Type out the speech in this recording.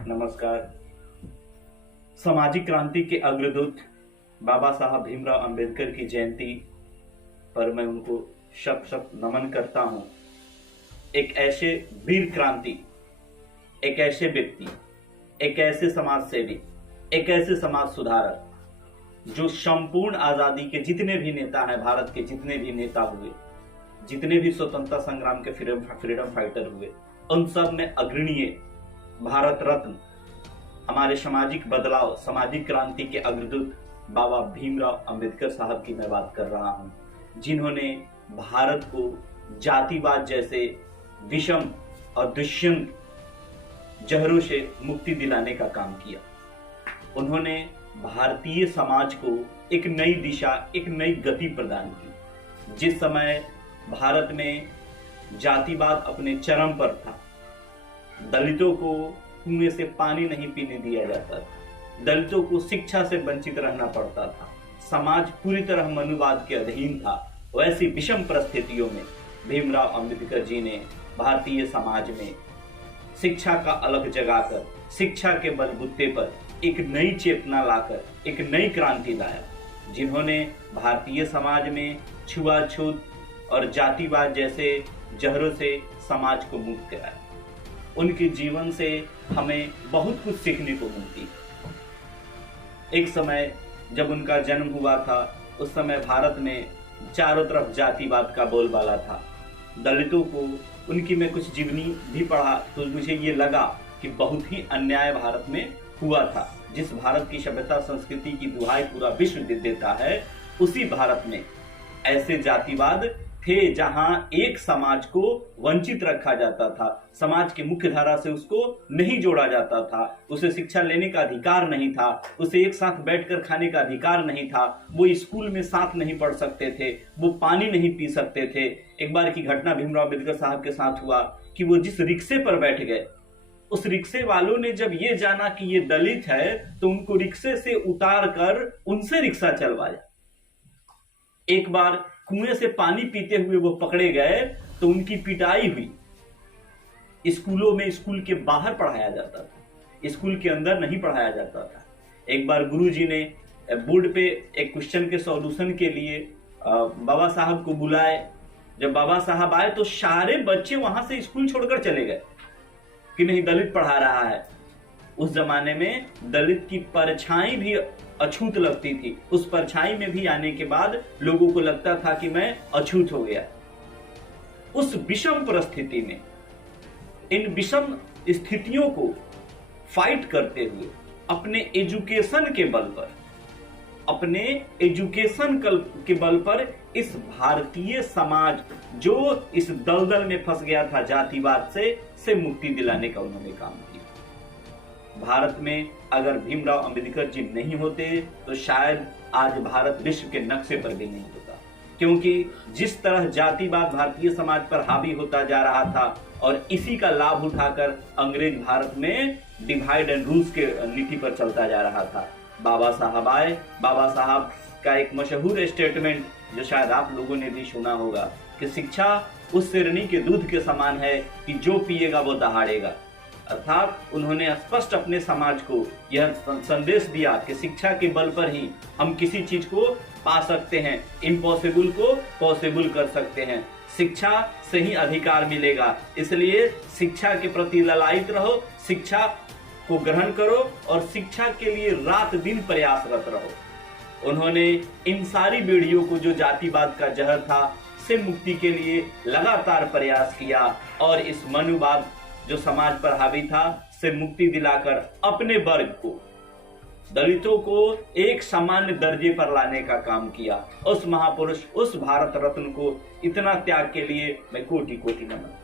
नमस्कार। सामाजिक क्रांति के अग्रदूत बाबा साहब भीमराव अंबेडकर की जयंती पर मैं उनको शत शत नमन करता हूं। एक ऐसे वीर क्रांति, एक ऐसे व्यक्ति, एक ऐसे समाज सेवी, एक ऐसे समाज सुधारक जो संपूर्ण आजादी के जितने भी नेता हैं, भारत के जितने भी नेता हुए, जितने भी स्वतंत्रता संग्राम के फ्रीडम फाइटर हुए, उन सब में अग्रणीय भारत रत्न, हमारे सामाजिक बदलाव, सामाजिक क्रांति के अग्रदूत बाबा भीमराव अंबेडकर साहब की मैं बात कर रहा हूं, जिन्होंने भारत को जातिवाद जैसे विषम और दुष्यंत जहरों से मुक्ति दिलाने का काम किया। उन्होंने भारतीय समाज को एक नई दिशा, एक नई गति प्रदान की। जिस समय भारत में जातिवाद अपने चरम पर था, दलितों को कुएं से पानी नहीं पीने दिया जाता था, दलितों को शिक्षा से वंचित रहना पड़ता था, समाज पूरी तरह मनुवाद के अधीन था, वैसी विषम परिस्थितियों में भीमराव अंबेडकर जी ने भारतीय समाज में शिक्षा का अलग जगाकर, शिक्षा के बलबूते पर एक नई चेतना लाकर एक नई क्रांति लाया, जिन्होंने भारतीय समाज में छुआछूत और जातिवाद जैसे जहरों से समाज को मुक्त कराया। उनके जीवन से हमें बहुत कुछ सीखने को मिलती। एक समय जब उनका जन्म हुआ था, उस समय भारत में चारों तरफ जातिवाद का बोलबाला था। दलितों को उनकी मैं कुछ जीवनी भी पढ़ा तो मुझे ये लगा कि बहुत ही अन्याय भारत में हुआ था। जिस भारत की सभ्यता संस्कृति की दुहाई पूरा विश्व देता है, उसी भारत में ऐसे जातिवाद थे जहां एक समाज को वंचित रखा जाता था, समाज की मुख्य धारा से उसको नहीं जोड़ा जाता था, उसे शिक्षा लेने का अधिकार नहीं था, उसे एक साथ बैठकर खाने का अधिकार नहीं था, वो स्कूल में साथ नहीं पढ़ सकते थे, वो पानी नहीं पी सकते थे। एक बार की घटना भीमराव अंबेडकर साहब के साथ हुआ कि वो जिस रिक्शे पर बैठ गए, उस रिक्शे वालों ने जब ये जाना कि ये दलित है तो उनको रिक्शे से उतार कर उनसे रिक्शा चलवाया। एक बार कुएं से पानी पीते हुए वो पकड़े गए तो उनकी पिटाई हुई। स्कूलों में स्कूल के बाहर पढ़ाया जाता था, स्कूल के अंदर नहीं पढ़ाया जाता था। एक बार गुरुजी ने बोर्ड पे एक क्वेश्चन के सॉल्यूशन के लिए बाबा साहब को बुलाए। जब बाबा साहब आए तो सारे बच्चे वहां से स्कूल छोड़कर चले गए कि नहीं, दलित पढ़ा रहा है। उस जमाने में दलित की परछाई भी अछूत लगती थी। उस परछाई में भी आने के बाद लोगों को लगता था कि मैं अछूत हो गया। उस विषम परिस्थिति में, इन विषम स्थितियों को फाइट करते हुए अपने एजुकेशन के बल पर, अपने एजुकेशन के बल पर इस भारतीय समाज जो इस दलदल में फंस गया था जातिवाद से मुक्ति दिलाने का उन्होंने काम किया। भारत में अगर भीमराव अंबेडकर जी नहीं होते तो शायद आज भारत विश्व के नक्शे पर भी नहीं होता, क्योंकि जिस तरह जातिवाद भारतीय समाज पर हावी होता जा रहा था और इसी का लाभ उठाकर अंग्रेज भारत में डिवाइड एंड रूल्स के नीति पर चलता जा रहा था। बाबा साहब आए। बाबा साहब का एक मशहूर स्टेटमेंट जो शायद आप लोगों ने भी सुना होगा कि शिक्षा उस शेरनी के दूध के समान है कि जो पिएगा वो दहाड़ेगा। अर्थात उन्होंने स्पष्ट अपने समाज को यह संदेश दिया कि शिक्षा के बल पर ही हम किसी चीज को पा सकते हैं, इम्पॉसिबल को पॉसिबल कर सकते हैं, शिक्षा से ही अधिकार मिलेगा। इसलिए शिक्षा के प्रति ललायित रहो, शिक्षा को ग्रहण करो और शिक्षा के लिए रात दिन प्रयासरत रहो। उन्होंने इन सारी बेड़ियों को, जो जातिवाद का जहर था, से मुक्ति के लिए लगातार प्रयास किया और इस मनुवाद जो समाज पर हावी था से मुक्ति दिलाकर अपने वर्ग को, दलितों को एक सामान्य दर्जे पर लाने का काम किया। उस महापुरुष, उस भारत रत्न को इतना त्याग के लिए मैं कोटि कोटि नमन।